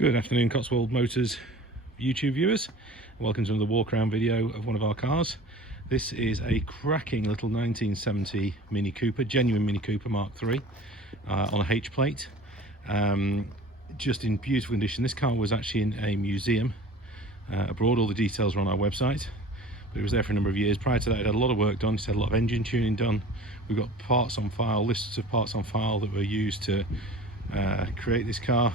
Good afternoon, Cotswold Motors YouTube viewers. Welcome to another walk around video of one of our cars. This is a cracking little 1970 Mini Cooper, genuine Mini Cooper Mark III on a H plate. Just in beautiful condition. This car was actually in a museum abroad. All the details are on our website, but it was there for a number of years. Prior to that, it had a lot of work done. It's had a lot of engine tuning done. We've got parts on file, lists of parts on file that were used to create this car.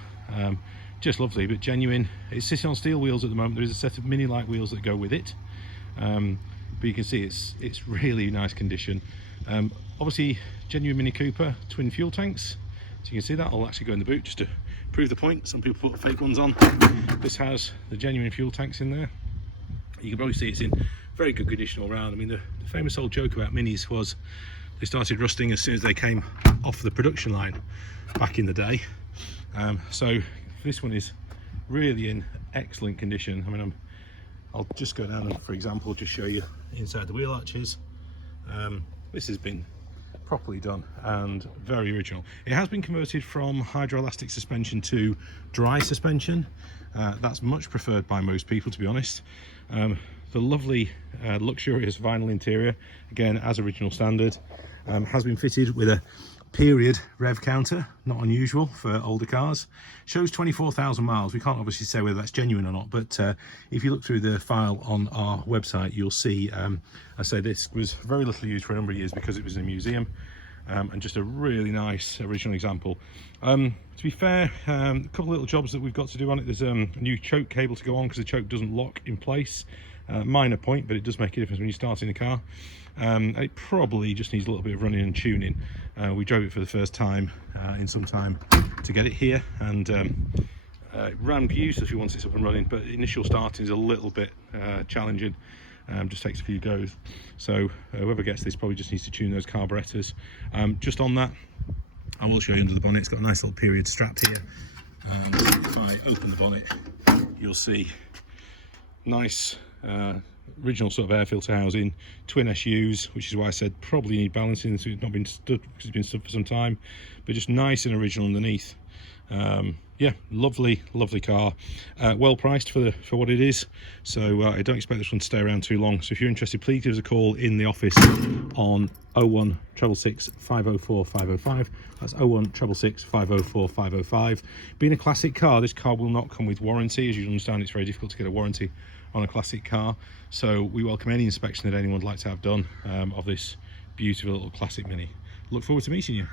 Just lovely, but genuine. It's sitting on steel wheels at the moment. There is a set of mini light wheels that go with it, but you can see it's really nice condition. Obviously genuine Mini Cooper, twin fuel tanks, so you can see that. I'll actually go in the boot just to prove the point. Some people put fake ones on. This has the genuine fuel tanks in there. You can probably see it's in very good condition all around. I mean, the famous old joke about minis was they started rusting as soon as they came off the production line back in the day. So this one is really in excellent condition. I mean, I'll just go down and, for example, just show you inside the wheel arches. This has been properly done and very original. It has been converted from hydroelastic suspension to dry suspension. That's much preferred by most people, to be honest. The lovely luxurious vinyl interior, again as original standard, has been fitted with a period rev counter, not unusual for older cars. Shows 24,000 miles. We can't obviously say whether that's genuine or not, but if you look through the file on our website, you'll see I say this was very little used for a number of years because it was in a museum, and just a really nice original example. To be fair, a couple of little jobs that we've got to do on it. There's a new choke cable to go on because the choke doesn't lock in place. Minor point, but it does make a difference when you're starting the car. It probably just needs a little bit of running and tuning. We drove it for the first time in some time to get it here, and it ran beautifully once it's up and running, but initial starting is a little bit challenging. Just takes a few goes. So whoever gets this probably just needs to tune those carburetors. Just on that, I will show you under the bonnet. It's got a nice little period strap here. If I open the bonnet, you'll see nice original sort of air filter housing, twin SUs, which is why I said probably need balancing, so it's not been stood because it's been stood for some time, but just nice and original underneath. Yeah, lovely car, well priced for what it is. So I don't expect this one to stay around too long. So if you're interested, please give us a call in the office on 01 666 504 505. That's 01 666 504 505. Being a classic car, this car will not come with warranty. As you understand, it's very difficult to get a warranty on a classic car, so we welcome any inspection that anyone would like to have done of this beautiful little classic Mini. Look forward to meeting you.